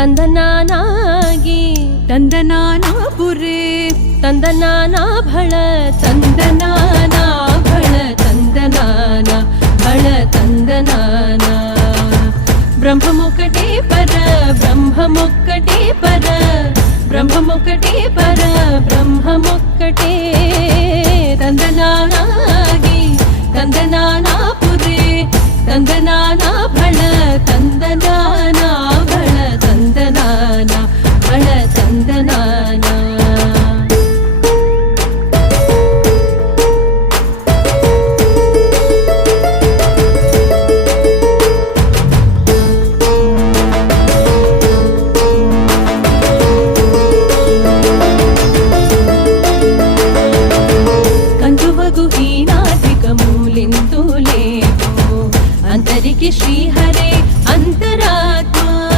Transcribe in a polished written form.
ತಂದನಾನಾಗಿ ತಂದನಾನಾ ಪುರೇ ತಂದನಾನಾ ಭಳ ತಂದನಾನಾ ಭಳ ತಂದನಾನ ಭಳ ತಂದನಾನ ಬ್ರಹ್ಮಮೊಕ್ಕಟೇ ಪರ ಬ್ರಹ್ಮಮೊಕ್ಕಟೇ ಪರ ಬ್ರಹ್ಮಮೊಕ್ಕಟೇ ಪರ ಬ್ರಹ್ಮಮೊಕ್ಕಟೇ ತಂದನಾನಾಗಿ ತಂದನಾನ